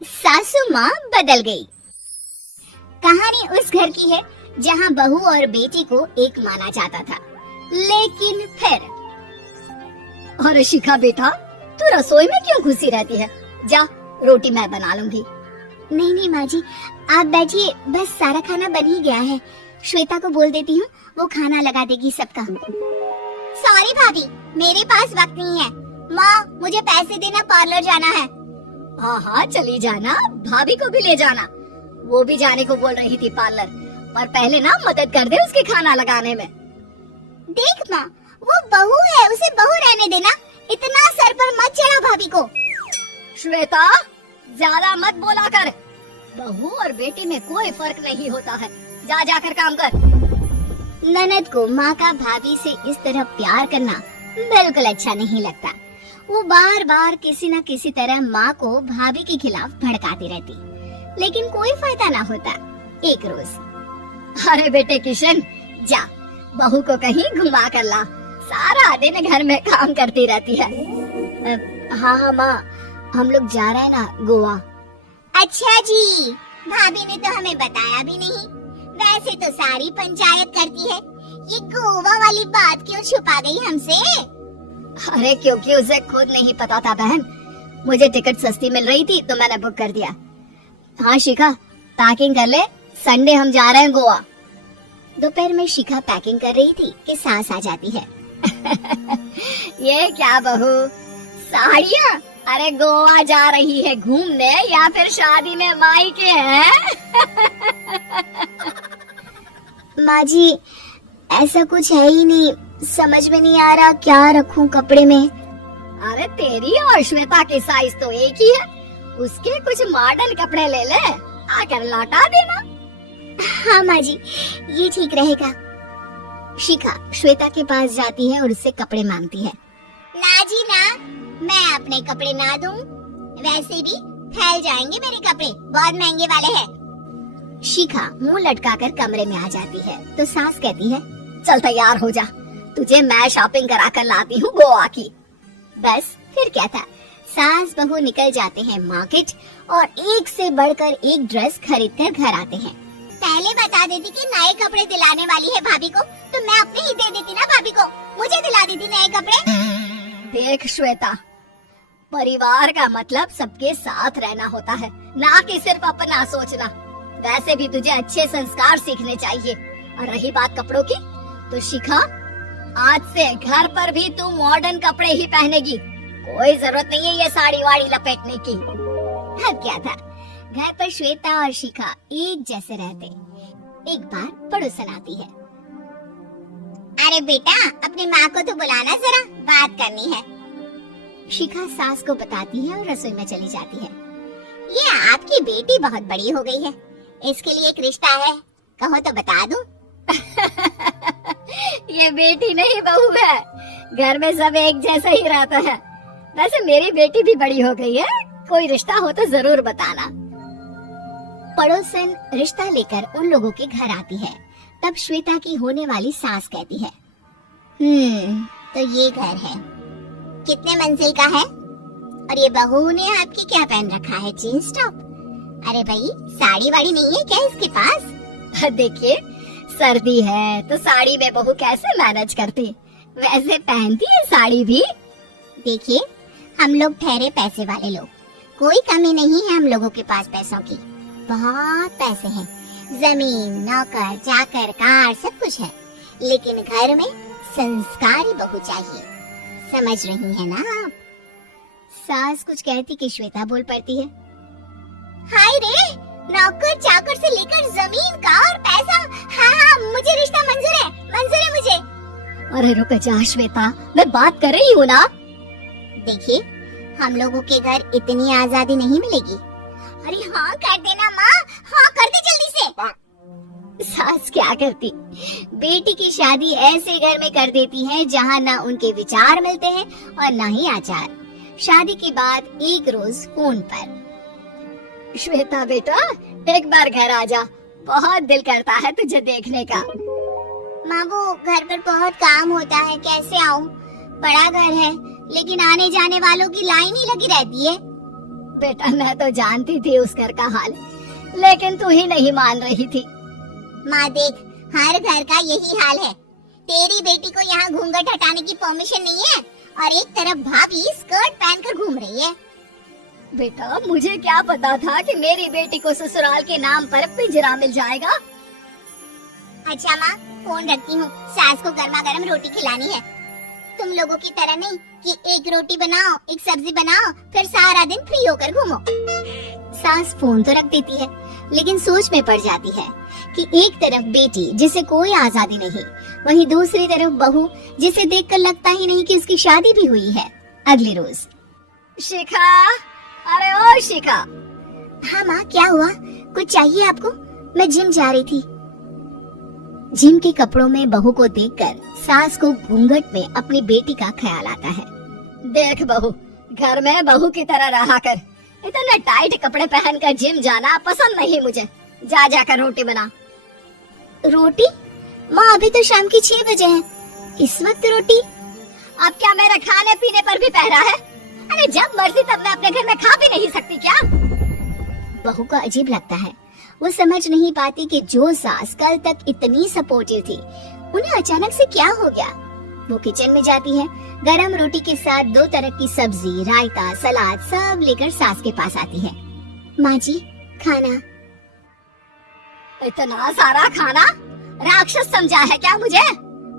सासू माँ बदल गई। कहानी उस घर की है जहाँ बहू और बेटी को एक माना जाता था, लेकिन फिर। अरे शिखा बेटा, तू रसोई में क्यों घुसी रहती है? जा, रोटी मैं बना लूंगी। नहीं नहीं माँ जी, आप बैठिए, बस सारा खाना बन ही गया है। श्वेता को बोल देती हूँ, वो खाना लगा देगी सबका। सॉरी भाभी, मेरे पास वक्त नहीं है। माँ, मुझे पैसे देना, पार्लर जाना है। हाँ हाँ चली जाना, भाभी को भी ले जाना। वो भी जाने को बोल रही थी पार्लर, पर पहले ना मदद कर दे उसके खाना लगाने में। देख माँ, वो बहू है, उसे बहू रहने देना, इतना सर पर मत चढ़ा भाभी को। श्वेता, ज्यादा मत बोला कर। बहू और बेटी में कोई फर्क नहीं होता है। जा जाकर काम कर। ननद को माँ का भाभी से इस तरह प्यार करना बिल्कुल अच्छा नहीं लगता। वो बार बार किसी न किसी तरह माँ को भाभी के खिलाफ भड़काती रहती, लेकिन कोई फायदा ना होता। एक रोज, अरे बेटे किशन, जा बहू को कहीं घुमा कर ला, सारा दिन घर में काम करती रहती है। हाँ हाँ माँ, हम लोग जा रहे हैं ना गोवा। अच्छा जी, भाभी ने तो हमें बताया भी नहीं। वैसे तो सारी पंचायत करती है, ये गोवा वाली बात क्यों छुपा गई हमसे? अरे क्योंकि उसे खुद नहीं पता था बहन। मुझे टिकट सस्ती मिल रही थी तो मैंने बुक कर दिया। हाँ शिखा, पैकिंग कर ले, संडे हम जा रहे हैं गोवा। दोपहर में शिखा पैकिंग कर रही थी कि सास आ जाती है। ये क्या बहू, साड़ियाँ? अरे गोवा जा रही है घूमने या फिर शादी में मायके हैं? माँ जी, ऐसा कुछ है ही नहीं, समझ में नहीं आ रहा क्या रखूं कपड़े में। अरे तेरी और श्वेता की साइज तो एक ही है, उसके कुछ मॉडर्न कपड़े ले ले, आकर लौटा देना। हाँ माँ जी, ये ठीक रहेगा। शिखा श्वेता के पास जाती है और उससे कपड़े मांगती है। ना जी ना, मैं अपने कपड़े ना दूं, वैसे भी फैल जाएंगे मेरे कपड़े, बहुत महंगे वाले हैं। शिखा मुंह लटकाकर कमरे में आ जाती है तो सास कहती है, चल तैयार हो जा, तुझे मैं शॉपिंग करा कर लाती हूँ गोवा की। बस फिर क्या था, सास बहू निकल जाते हैं मार्केट और एक से बढ़कर एक ड्रेस खरीद कर घर आते हैं। पहले बता देती कि नए कपड़े दिलाने वाली है भाभी को, तो मैं अपने ही दे देती ना भाभी को, मुझे दिला देती नए कपड़े। देख श्वेता, परिवार का मतलब सबके साथ रहना होता है, ना कि सिर्फ अपना सोचना। वैसे भी तुझे अच्छे संस्कार सीखने चाहिए। और रही बात कपड़ों की, तो शिखा, आज से घर पर भी तू मॉडर्न कपड़े ही पहनेगी। कोई जरूरत नहीं है ये साड़ी वाड़ी लपेटने की। अब क्या था, घर पर श्वेता और शिखा एक जैसे रहते। एक बार पड़ोसन आती है। अरे बेटा, अपनी माँ को तो बुलाना जरा, बात करनी है। शिखा सास को बताती है और रसोई में चली जाती है। ये आपकी बेटी बहुत बड़ी हो गई है, इसके लिए एक रिश्ता है, कहो तो बता दूं। ये बेटी नहीं बहू है, घर में सब एक जैसा ही रहता है। वैसे मेरी बेटी भी बड़ी हो गई है, कोई रिश्ता हो तो जरूर बताना। पड़ोसन रिश्ता लेकर उन लोगों के घर आती है। तब श्वेता की होने वाली सास कहती है, तो ये घर है, कितने मंजिल का है? और ये बहू ने आपकी क्या पहन रखा है, जीन्स टॉप? अरे भाई, साड़ी वाड़ी नहीं है क्या इसके पास? देखिए, सर्दी है तो साड़ी में बहू कैसे मैनेज करती, वैसे पहनती है साड़ी भी। देखिए, हम लोग ठहरे पैसे वाले लोग, कोई कमी नहीं है हम लोगों के पास पैसों की, बहुत पैसे हैं, जमीन, नौकर, चाकर, कार, सब कुछ है, लेकिन घर में संस्कारी बहू चाहिए। समझ रही है ना आप? सास कुछ कहती कि श्वेता बोल पड़ती है, हाय रे, नौकर चाकर से लेकर जमीन, कार, पैसा, हाँ, मुझे रिश्ता मंजूर है, मंजूर है मुझे। अरे रुक जा श्वेता, मैं बात कर रही हूँ ना। देखिए, हम लोगों के घर इतनी आजादी नहीं मिलेगी। अरे हाँ कर देना माँ, हाँ कर दे जल्दी से। सास क्या करती, बेटी की शादी ऐसे घर में कर देती है जहाँ ना उनके विचार मिलते हैं और ना ही आचार। शादी के बाद एक रोज फोन पर, श्वेता बेटा, एक बार घर आ जा, बहुत दिल करता है तुझे देखने का। माँ, वो घर पर बहुत काम होता है, कैसे आऊँ? बड़ा घर है, लेकिन आने जाने वालों की लाइन ही लगी रहती है। बेटा मैं तो जानती थी उस घर का हाल, लेकिन तू ही नहीं मान रही थी। माँ देख, हर घर का यही हाल है। तेरी बेटी को यहाँ घूंघट हटाने की परमिशन नहीं है और एक तरफ भाभी स्कर्ट पहनकर घूम रही है। बेटा मुझे क्या पता था कि मेरी बेटी को ससुराल के नाम पर पिंजरा मिल जाएगा। अच्छा माँ, फोन रखती हूँ, सास को गर्मा गर्म रोटी खिलानी है। तुम लोगों की तरह नहीं कि एक रोटी बनाओ, एक सब्जी बनाओ, फिर सारा दिन फ्री होकर घूमो। सास फोन तो रख देती है, लेकिन सोच में पड़ जाती है कि एक तरफ बेटी जिसे कोई आजादी नहीं, वहीं दूसरी तरफ बहू जिसे देखकर लगता ही नहीं कि उसकी शादी भी हुई है। अगले रोज। शिखा, अरे ओ शिखा। हाँ माँ, क्या हुआ? कुछ चाहिए आपको? मैं जिम जा रही थी। जिम के कपड़ों में बहू को देखकर सास को घूंघट में अपनी बेटी का ख्याल आता है। देख बहू, घर में बहू की तरह रहा कर। इतने टाइट कपड़े पहनकर जिम जाना पसंद नहीं मुझे। जा जाकर रोटी बना। रोटी? माँ अभी तो शाम के 6 बजे हैं, इस वक्त रोटी? अब क्या मेरे खाने पीने पर भी पहरा है? अरे जब मर्जी तब मैं अपने घर में खा भी नहीं सकती क्या? बहू को अजीब लगता है। वो समझ नहीं पाती कि जो सास कल तक इतनी सपोर्टिव थी, उन्हें अचानक से क्या हो गया। वो किचन में जाती है, गरम रोटी के साथ 2 तरह की सब्जी, रायता, सलाद सब लेकर सास के पास आती है। माँ जी, खाना। इतना सारा खाना? राक्षस समझा है क्या मुझे?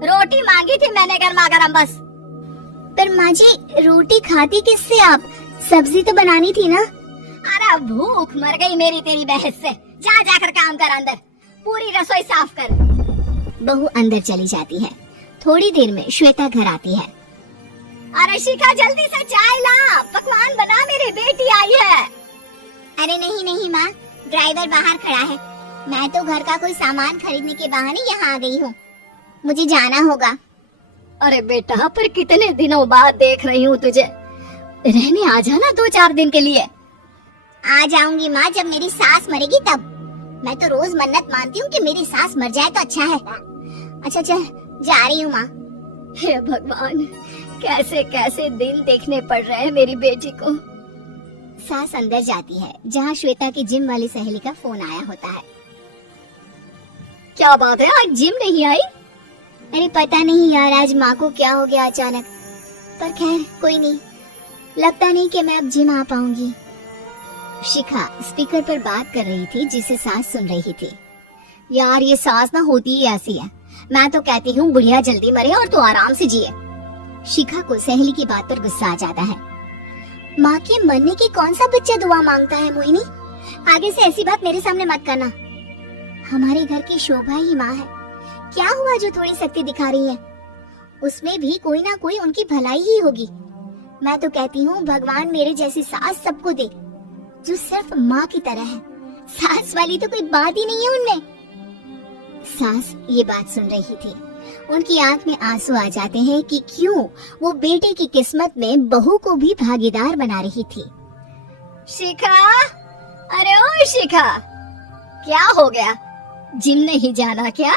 रोटी मांगी थी मैंने गर्मा गरम बस। पर माँ जी, रोटी खाती किससे आप? सब्जी तो बनानी थी ना। अरे भूख मर गई मेरी तेरी बहस से। जा जाकर काम कर, अंदर पूरी रसोई साफ कर। बहू अंदर चली जाती है। थोड़ी देर में श्वेता घर आती है। अरे शिखा जल्दी से चाय ला, पकवान बना, मेरी बेटी आई है। अरे नहीं नहीं माँ, ड्राइवर बाहर खड़ा है। मैं तो घर का कोई सामान खरीदने के बहाने यहाँ आ गई हूँ, मुझे जाना होगा। अरे बेटा, पर कितने दिनों बाद देख रही हूँ तुझे, रहने आ जाना 2-4 दिन के लिए। आ जाऊंगी माँ, जब मेरी सास मरेगी तब। मैं तो रोज मन्नत मानती हूँ कि मेरी सास मर जाए तो अच्छा है। अच्छा चल, जा रही हूँ माँ। हे भगवान, कैसे कैसे दिन देखने पड़ रहे हैं मेरी बेटी को। सास अंदर जाती है, जहाँ श्वेता की जिम वाली सहेली का फोन आया होता है। क्या बात है, आज जिम नहीं आई? अरे पता नहीं यार, आज माँ को क्या हो गया अचानक। पर खैर कोई नहीं, लगता नहीं कि मैं अब जिम आ पाऊंगी। शिखा स्पीकर पर बात कर रही थी, जिसे सास सुन रही थी। यार ये सास ना होती ही ऐसी है। मैं तो कहती हूँ बुढ़िया जल्दी मरे और तू आराम से जिए। शिखा को सहेली की बात पर गुस्सा आ जाता है। माँ के मरने की कौन सा बच्चा दुआ मांगता है मोहिनी? आगे से ऐसी बात मेरे सामने मत करना। हमारे घर की शोभा ही माँ है। क्या हुआ जो थोड़ी शक्ति दिखा रही है? उसमें भी कोई ना कोई उनकी भलाई ही होगी। मैं तो कहती हूँ भगवान मेरे जैसी सास सबको दे, जो सिर्फ माँ की तरह है। सास वाली तो कोई बात ही नहीं है उनमें। सास ये बात सुन रही थी। उनकी आंख में आंसू आ जाते हैं कि क्यों वो बेटे की किस्मत में बहू को भी भागीदार बना रही थी। शिखा, अरे ओ शिखा, क्या हो गया? जिम नहीं जाना क्या?